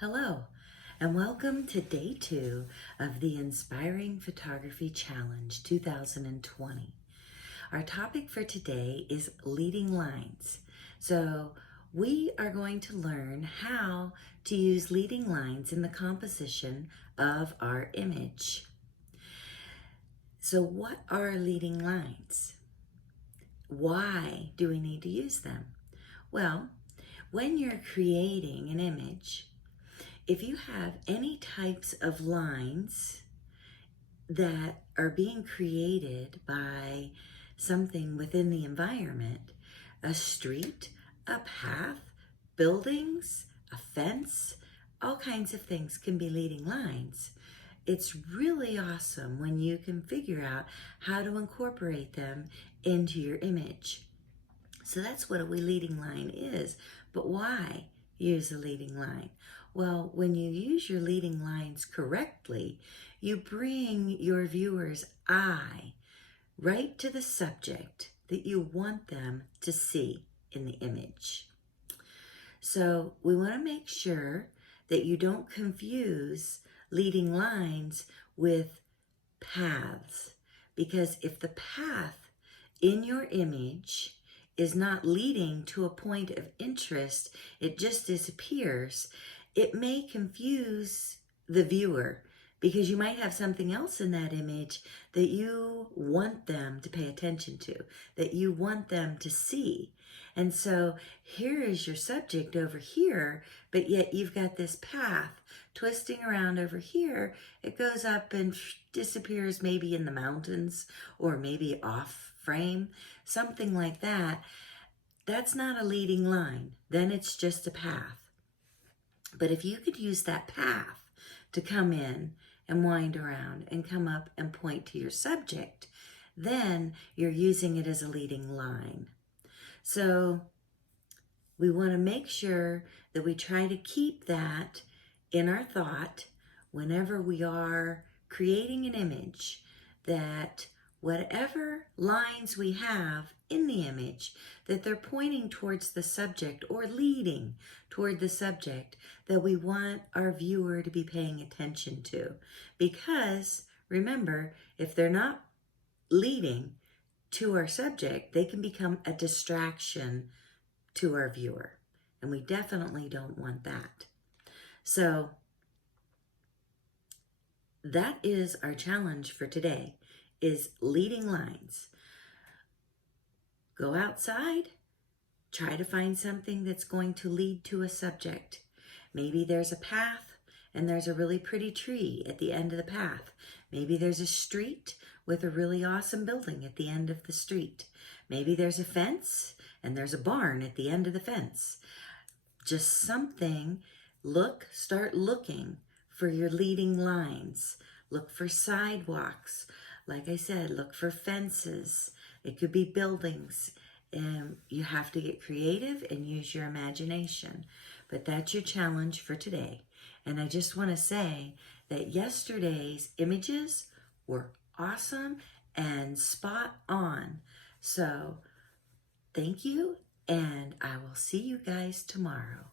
Hello, and welcome to day 2 of the Inspiring Photography Challenge 2020. Our topic for today is leading lines. So we are going to learn how to use leading lines in the composition of our image. So what are leading lines? Why do we need to use them? Well, when you're creating an image, if you have any types of lines that are being created by something within the environment, a street, a path, buildings, a fence, all kinds of things can be leading lines. It's really awesome when you can figure out how to incorporate them into your image. So that's what a leading line is. But why use a leading line? Well, when you use your leading lines correctly, you bring your viewer's eye right to the subject that you want them to see in the image. So we want to make sure that you don't confuse leading lines with paths, because if the path in your image is not leading to a point of interest, it just disappears, it may confuse the viewer, because you might have something else in that image that you want them to pay attention to, that you want them to see. And so here is your subject over here, but yet you've got this path twisting around over here. It goes up and disappears maybe in the mountains or maybe off frame, something like that. That's not a leading line. Then it's just a path. But if you could use that path to come in and wind around and come up and point to your subject, then you're using it as a leading line. So we want to make sure that we try to keep that in our thought whenever we are creating an image, that whatever lines we have in the image, that they're pointing towards the subject or leading toward the subject that we want our viewer to be paying attention to. Because remember, if they're not leading to our subject, they can become a distraction to our viewer. And we definitely don't want that. So that is our challenge for today, is leading lines. Go outside, try to find something that's going to lead to a subject. Maybe there's a path and there's a really pretty tree at the end of the path. Maybe there's a street with a really awesome building at the end of the street. Maybe there's a fence and there's a barn at the end of the fence. Just something. Start looking for your leading lines. Look for sidewalks. Like I said, look for fences. It could be buildings. And you have to get creative and use your imagination. But that's your challenge for today. And I just want to say that yesterday's images were awesome and spot on. So thank you, and I will see you guys tomorrow.